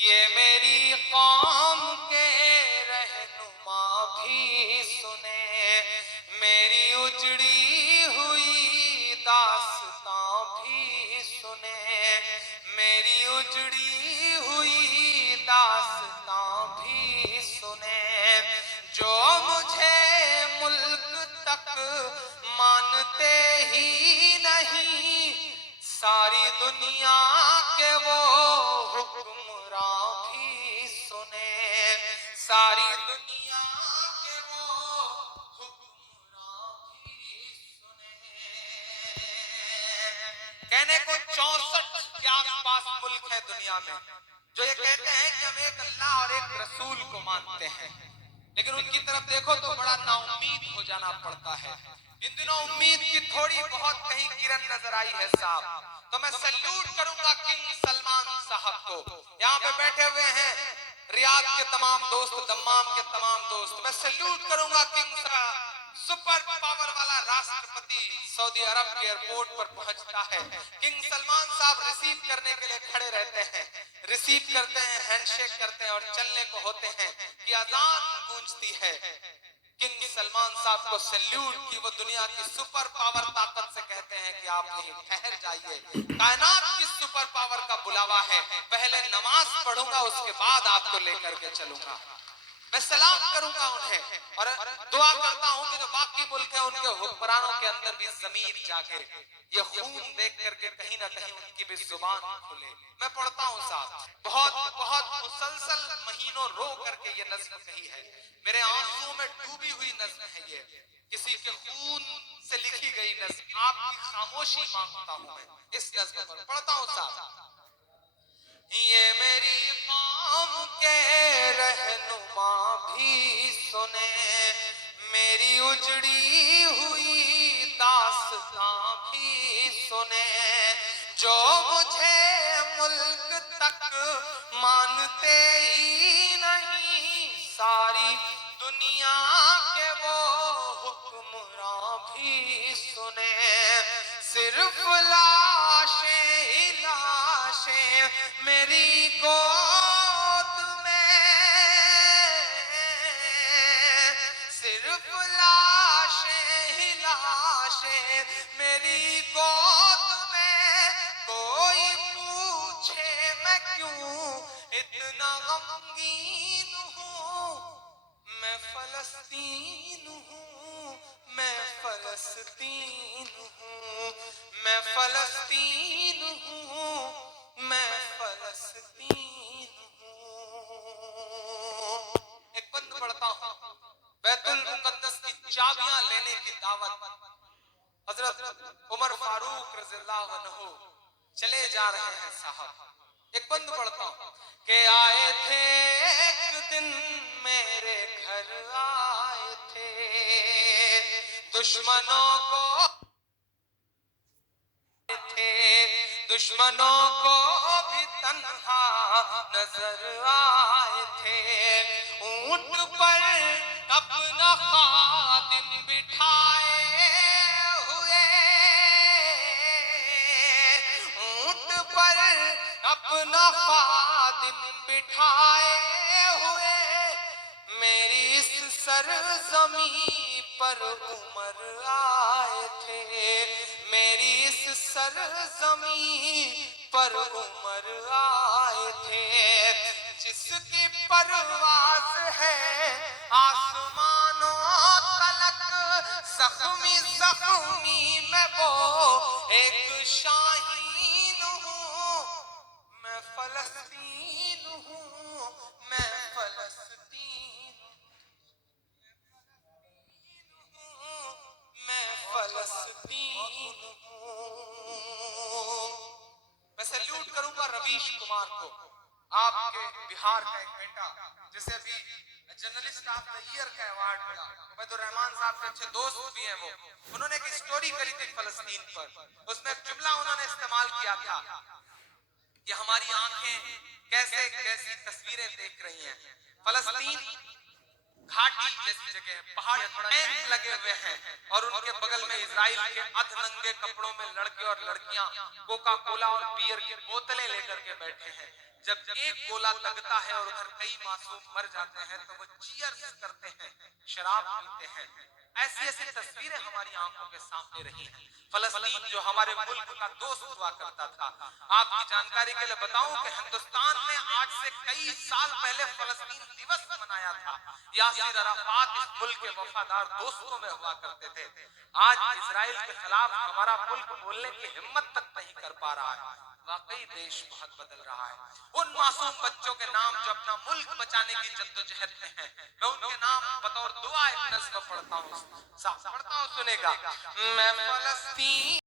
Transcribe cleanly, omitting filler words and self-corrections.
ये मेरी कौम के रहनुमा भी सुने, मेरी उजड़ी हुई दास्तां भी सुने, मेरी उजड़ी हुई दास्तां भी सुने। जो मुझे मुल्क तक मानते ही नहीं, सारी दुनिया के वो हुक्मरां भी सुने, सारी दुनिया के वो हुक्मरां भी सुने। कहने को 64 के आसपास मुल्क है दुनिया में जो ये कहते हैं कि हम एक अल्लाह और एक रसूल को मानते हैं, लेकिन उनकी तरफ देखो तो बड़ा नाउम्मीद हो जाना पड़ता है। इन दिनों उम्मीद की थोड़ी बहुत कहीं किरण नजर आई है साहब, तो मैं सैल्यूट करूंगा किंग सलमान साहब को। यहाँ पे बैठे हुए हैं रियाद के तमाम दोस्त, दम्माम के तमाम दोस्त, मैं सैल्यूट करूंगा किंग साहब। सुपर पावर वाला राष्ट्रपति सऊदी अरब के एयरपोर्ट पर पहुंचता है, किंग सलमान साहब रिसीव करने के लिए खड़े रहते हैं, रिसीव करते हैं, हैंडशेक करते हैं और चलने को होते हैं कि अजान गूंजती है। किंग सलमान साहब को सैल्यूट कि वो दुनिया की सुपर पावर ताकत से कहते हैं कि आप यहीं ठहर जाइए, कायनात की सुपर पावर का बुलावा है, पहले नमाज पढ़ूंगा उसके बाद आपको लेकर के चलूंगा। मैं सलाम करूंगा उन्हें और दुआ करता हूं कि जो बाकी मुल्क है उनके हुक्मरानों के अंदर भी ज़मीर जागे, ये खून देख करके कहीं ना कहीं उनकी भी जुबान खुले। मैं पढ़ता हूं साहब, बहुत बहुत मुसलसल महीनों रो करके ये नज़्म कही है, मेरे आंसुओं में डूबी हुई नज़्म है ये, किसी के खून से लिखी गई नज़्म, आपकी खामोशी मांगता हूं मैं इस नज़्म पर। पढ़ता हूं साहब, ये मेरी कौम के रहनुमा भी सुने, मेरी उजड़ी हुई दास्तां भी सुने। जो मुझे मुल्क तक मानते ही नहीं, सारी दुनिया के वो हुक्मरां भी सुने। सिर्फ लाशें लाशें मेरी गोद में, सिर्फ लाशें लाशें मेरी गोद में। कोई पूछे मैं क्यों इतना गमगीन हूँ, मैं फलस्तीन हूँ, मैं फलस्तीन हूँ, मैं फलस्तीन हूँ, मैं फलस्तीन हूँ। एक बंद पढ़ता हूँ, बैतुल मुकद्दस की चाबियां लेने की दावत हजरत उमर फारूक रज़ियल्लाहु अन्हु चले जा रहे हैं साहब। एक बंद पढ़ता हूँ कि आए थे एक दिन मेरे घर आए थे, दुश्मनों को थे, दुश्मनों को भी तन्हा नजर आए थे। ऊंट पर अपना खादिम बिठाए हुए, ऊंट पर अपना खादिम बिठाए हुए, मेरी इस सरजमी पर उमर आए थे, मेरी इस सरजमी पर उमर आए थे। जिसकी परवाज़ है आसमानों तलक, ज़ख्मी ज़ख्मी मैं वो एक शाहीन हूँ, मैं फलस्तीन हूँ, मैं फलस्तीन हूँ, मैं फलस्तीन हूँ। मैं सैल्यूट करूंगा रवीश कुमार को, आपके बिहार का एक बेटा जिसे अभी जर्नलिस्ट ऑफ द ईयर का अवार्ड मिला, उबैदुर रहमान साहब के अच्छे दोस्त भी हैं वो। उन्होंने एक स्टोरी करी थी फलस्तीन पर, उसमें एक जुमला उन्होंने इस्तेमाल किया था कि हमारी आंखें कैसे कैसी तस्वीरें देख रही हैं। फलस्तीन घाटी जैसी जगह, पहाड़ थोड़ा टेंट लगे हुए हैं और उनके बगल में इजराइल के अधनंगे कपड़ों में लड़के और लड़कियां कोका कोला और बियर की बोतलें लेकर के बैठे हैं। जब एक गोला लगता है और उधर कई मासूम मर जाते हैं तो वो चीयर्स करते हैं, शराब पीते हैं। ऐसी ऐसी तस्वीरें हमारी आंखों के सामने रही हैं। फलस्तीन जो हमारे मुल्क का दोस्त हुआ करता था, आपकी जानकारी के लिए बताऊं कि हिंदुस्तान ने आज से कई साल पहले फलस्तीन दिवस मनाया था। यासिर अराफात इस मुल्क के वफादार दोस्तों में हुआ करते थे। आज इजराइल के खिलाफ हमारा मुल्क बोलने की हिम्मत तक नहीं कर पा रहा है। वाकई देश बहुत बदल रहा है। उन मासूम बच्चों के नाम जो अपना मुल्क बचाने की जद्दोजहद में हैं, मैं उनके नाम बतौर दुआ एक नज़्म पढ़ता हूँ, सुनेगा। मैं फलस्तीन